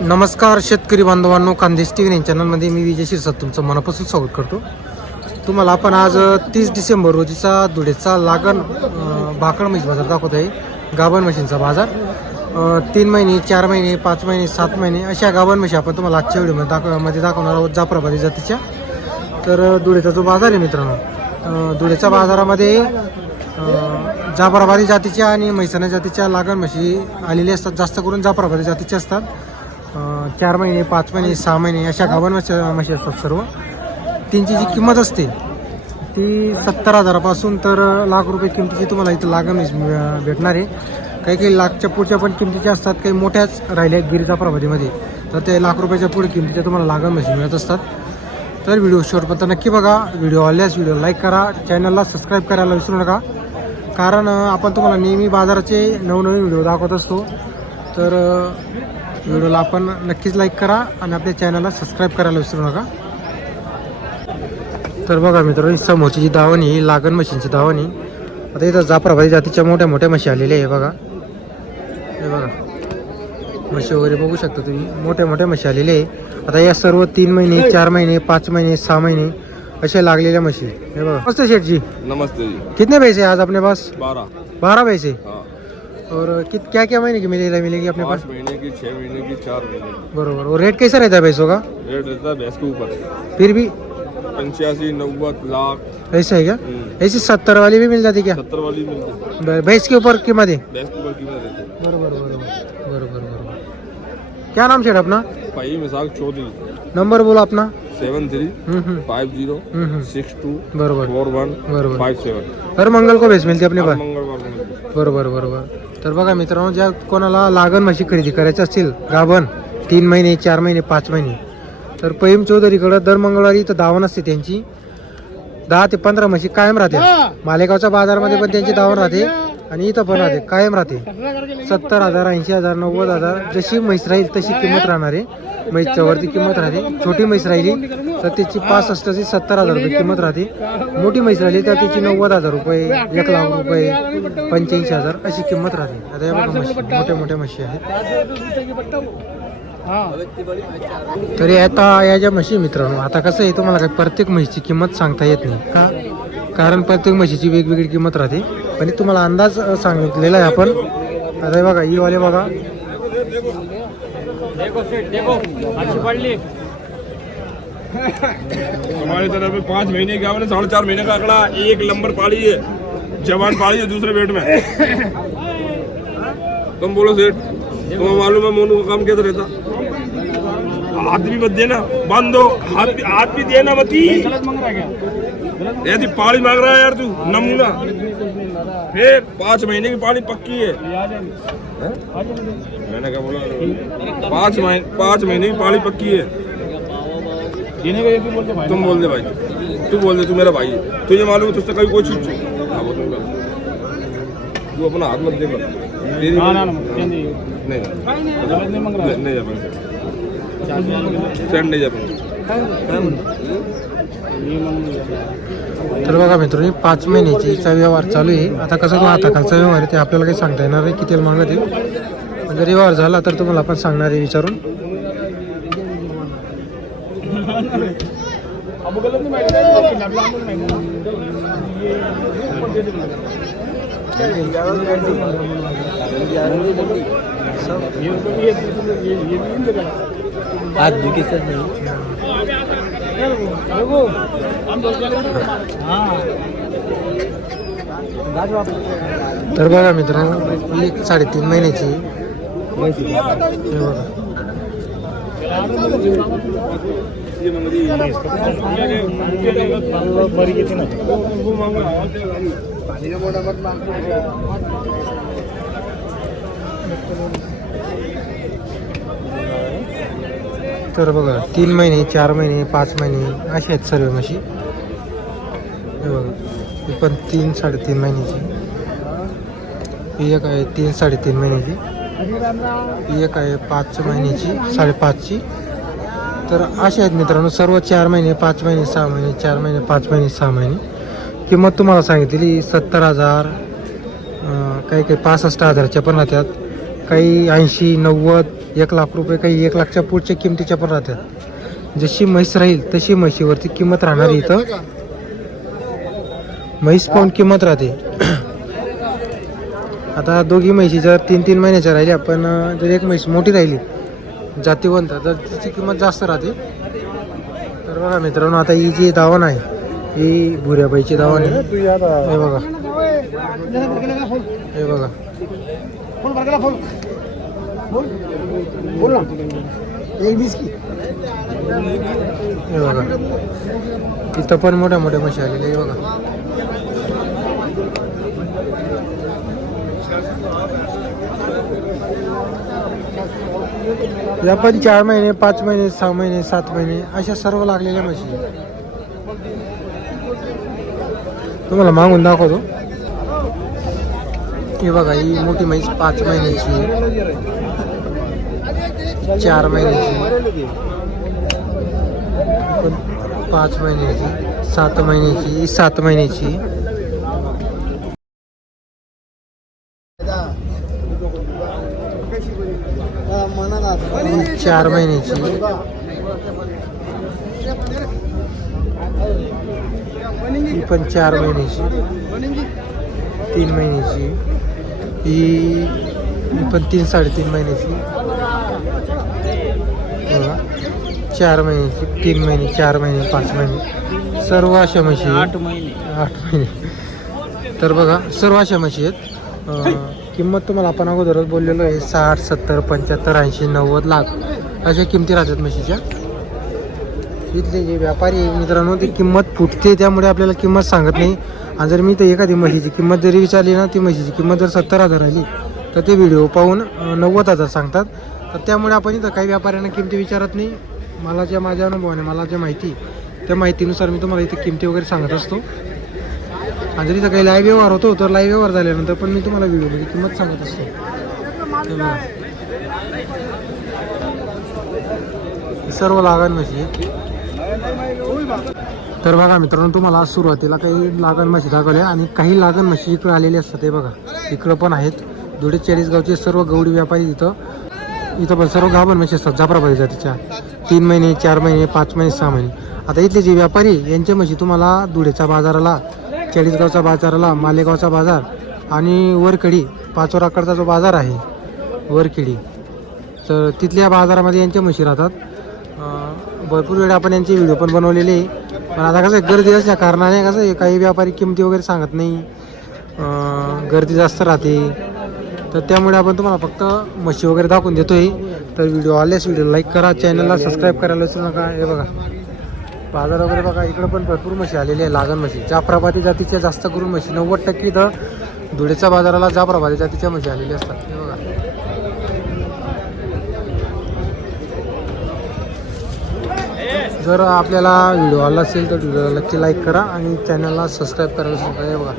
नमस्कार शेतकरी बांधवांनो, खानदेश टीव्ही चॅनलमध्ये मी विजय शिरसाट तुमचं मनापासून स्वागत करतो. तुम्हाला आपण आज 30 डिसेंबर रोजीचा धुळेचा लागण भाकड म्हैस बाजार दाखवत आहे. गाभण म्हशींचा बाजार 3 महिने 4 महिने 5 महिने 7 महिने अशा गाभण म्हशी आपण तुम्हाला आजच्या व्हिडिओमध्ये दाखवणार आहोत जाफराबादी जातीच्या. तर धुळेचा जो बाजार आहे मित्रांनो, धुळेच्या बाजारामध्ये जाफराबादी जातीच्या आणि म्हैसाणा जातीच्या लागण म्हशी आलेल्या असतात. जास्त करून जाफराबादी जातीच्या असतात. 4 महिने 5 महिने 6 महिने अशा गाभण म्हशी असतात सर्व. त्यांची जी किंमत असते ती 70,000पासून तर लाख रुपये किमतीची तुम्हाला इथं लागण म्हैस भेटणार आहे. काही काही लाखच्या पुढच्या पण किमतीच्या असतात, काही मोठ्याच राहिल्या गिर जाफराबादीमध्ये तर ते लाख रुपयाच्या पुढे किमतीच्या तुम्हाला लागण म्हशी मिळत असतात. तर व्हिडिओ शेवटपर्यंत नक्की बघा. व्हिडिओ आवडल्यास व्हिडिओ लाईक करा, चॅनलला सबस्क्राईब करायला विसरू नका, कारण आपण तुम्हाला नेहमी बाजाराचे नवनवीन व्हिडिओ दाखवत असतो. तर व्हिडिओला आपण नक्कीच लाईक करा आणि आपल्या चॅनलला सबस्क्राईब करायला विसरू नका. तर बघा मित्रांनो, समोरची जी दावणी ही लागण म्हशींची दावणी. आता इथं जाफराबादी जातीच्या मोठ्या मोठ्या म्हशी आलेल्या आहे. बघा हे बघा म्हशी वगैरे बघू शकता तुम्ही, मोठ्या मोठ्या म्हशी आलेल्या आहे. आता या सर्व 3 महिने 4 महिने 5 महिने 6 महिने अशा लागलेल्या म्हशी. हे बघा. नमस्ते शेठ जी. नमस्ते जी. कितने पैसे आज अपने पास? 12 पैसे. हाँ। और क्या क्या महीने की मिलेगी अपने पास? 5 महीने की, 6 महीने की, 4 महीने की। बरोबर. और रेट कैसा रहता है भैंसों का? रेट रहता है भैंस के ऊपर, फिर भी 85, 90 लाख ऐसा है क्या? ऐसी 70 वाली भी मिल जाती क्या? 70 वाली मिलती है। भैंस के ऊपर कीमत है. भैंस के ऊपर कीमत रहती है। बरोबर बरोबर बरोबर बरोबर. क्या नाम शेठ अपना? भाई मिसाल चौधरी. नंबर बोलो अपना. 735062 बरोबर 4157. हर मंगल को भैंस मिळते आपल्या पास. मंगळवार को मिलती है। बरोबर बरोबर. तर बघा मित्रांनो, ज्या कोणाला लागण म्हशी खरेदी करायची असतील गाभण 3 महिने 4 महिने 5 महिने, तर पहीम चौधरीकडं दर मंगळवारी इथं दावण असते त्यांची. 10 ते 15 म्हशी कायम राहते. मालेगावच्या बाजारमध्ये पण त्यांची दावण राहते आणि इथं पण राहते, कायम राहते. 70,000 80,000 90,000 जशी म्हैस राहील तशी किंमत राहणार आहे. म्हैसच्या वरती किंमत राहते. छोटी म्हैस राहिली तर त्याची 65 ते 70,000 रुपये किंमत राहते. मोठी म्हैस राहिली तर त्याची 90,000 रुपये 1 लाख रुपये 85,000 अशी किंमत राहते. आता या बघा म्हशी, मोठ्या मोठ्या म्हशी आहेत. तरी आता या ज्या म्हशी मित्रांनो, आता कसं आहे तुम्हाला काही प्रत्येक म्हशीची किंमत सांगता येत नाही का, कारण प्रत्येक म्हशीची वेगवेगळी किंमत राहते. पण तुम्हाला अंदाज सांगितलेला आहे आपण. आता बघा ही वाले बघा, हमारी तरफ 5 महीने का, 4.5 महीने का आंकड़ा. एक नंबर पाली है, जवान पाली है दूसरे पेट में. तुम बोलो सेठ, तुम्हें मालूम है मोनू का काम कैसा रहता? हाथ भी मत देना, बांध दो. हाथ भी देना मत ही. ऐसी पाली मांग रहा है यार तू, नमूना. फिर 5 महीने की पाली पक्की है. मैंने क्या बोला? 5 महीने की पाली पक्की है. तुम बोल दे भाई, तू बोल दे, तू मेरा भाई है. तुझे मालूम है तुझसे कभी कोई चीज तू अपना हाथ मत दे. नहीं जा. तर बघा मित्रांनो, 5 महिन्याचा व्यवहार चालू आहे. आता कसं तो हाताखालचा व्यवहार आहे ते आपल्याला काही सांगता येणार नाही किती मागत आहे. जर व्यवहार झाला तर तुम्हाला आपण सांगणार आहे विचारून. तर बघा मित्रांनो, 1.5 महिन्याची हे बघा. तर बघा 3 महिने 4 महिने 5 महिने असे आहेत सर्व म्हशी. हे बघा, ही पण 3 3.5 महिन्याची. ही एक आहे 3 3.5 महिन्याची. ही एक आहे 5 महिन्याची 5.5ची. तर असे आहेत मित्रांनो सर्व 4 महिने 5 महिने 6 महिने 4 महिने 5 महिने 6 महिने. किंमत तुम्हाला सांगितलेली 70,000, काही काही 65,000च्या पण राहतात. काही 80-90 1,00,000 रुपये, काही 1,00,000च्या पुढच्या किमतीच्या पण राहतात. जशी म्हैस राहील तशी म्हशीवरती किंमत राहणार इथं. म्हैस पाहून किंमत राहते. आता दोघी म्हशी जर 3-3 महिन्याच्या राहिल्या, पण जर एक म्हैस मोठी राहिली जातीवंत, तर तिची किंमत जास्त राहते. तर बघा मित्रांनो, आता ही जी दावण आहे ही भुऱ्याबाईची दावण आहे. हे बघा, हे बघा, हे बघा, इथं पण मोठ्या मोठ्या म्हशी आलेल्या आहे. बघा, या पण 4 महिने, 5 महिने, 6 महिने, 7 महिने अशा सर्व लागलेल्या म्हशी तुम्हाला मागून दाखवतो. हे बघा, ही मोठी म्हैस 5 महिन्याची, 4 महिन्याची, 5 महिन्याची, 7 महिन्याची, 7 महिन्याची, 4 महिन्याची, ही पण 4 महिन्याची, 3 महिन्याची, ही पण 3-3.5 महिन्याची, 4 महिन्याची, 3 महिने, 4 महिने, 5 महिने, सर्व अशा म्हशी 8 महिने. तर बघा, सर्व अशा म्हशी आहेत. किंमत तुम्हाला आपण अगोदरच बोललेलो आहे, 60, 70, 75, 80, 90 लाख अशा किमती राहतात म्हशीच्या. इथले जे व्यापारी मित्रांनो, ती किंमत फुटते, त्यामुळे आपल्याला किंमत सांगत नाही. आणि जर मी तर एखादी म्हशीची किंमत जरी विचारली ना, ती म्हशीची किंमत जर 70,000 आली तर ते व्हिडिओ पाहून 90,000 सांगतात. तर त्यामुळे आपण इथं काही व्यापाऱ्यांना किमती विचारत नाही. माझ्या अनुभवाने मला जे माहिती, त्या माहितीनुसार मी तुम्हाला इथे किमती वगैरे सांगत असतो. आणि जर इथं काही लाईव्ह व्यवहार होतो, तर लाईव्ह व्यवहार झाल्यानंतर पण मी तुम्हाला व्हिडिओमध्ये किंमत सांगत असतो. सर्व लागण म्हशी. तर बघा मित्रांनो, तुम्हाला सुरुवातीला काही लागण म्हशी दाखवल्या आणि काही लागण म्हशी इकडे आलेली असतात. हे बघा, इकडं पण आहेत. धुळे 40 गावचे सर्व गवडी व्यापारी इथं पण सर्व गाभण म्हशी असतात जाफराबादी जातीच्या. 3 महिने, 4 महिने, 5 महिने, 6 महिने. आता इथले जे व्यापारी यांच्या म्हशी तुम्हाला धुळेच्या बाजाराला, 40 गावचा बाजाराला, मालेगावचा बाजार आणि वरखेडी 5 वराकडचा जो बाजार आहे वरखेडी, तर तिथल्या बाजारामध्ये यांच्या म्हशी राहतात. भरपूर वेळा आपण यांचे व्हिडिओ पण बनवलेले आहे. पण आता कसं गर्दी असल्या कारणाने कसं आहे, काही व्यापारी किमती वगैरे सांगत नाही, गर्दी जास्त राहते. तर त्यामुळे आपण तुम्हाला फक्त म्हशी वगैरे दाखवून देतो आहे. तर व्हिडिओ आल्यास व्हिडिओ लाईक करा, चॅनलला सबस्क्राईब करायला विसरू नका. हे बघा, बाजार वगैरे बघा, इकडं पण भरपूर म्हशी आलेली आहे लागण म्हशी. जाफराबादी जातीच्या जास्त करून म्हशी, 90% इथं धुळेच्या बाजाराला जाफराबादी जातीच्या म्हशी आलेल्या असतात. हे बघा, जर आपल्याला व्हिडिओ आला असेल तर व्हिडिओला नक्की लाईक करा आणि चॅनलला सबस्क्राईब करायला विसरू नका. हे बघा.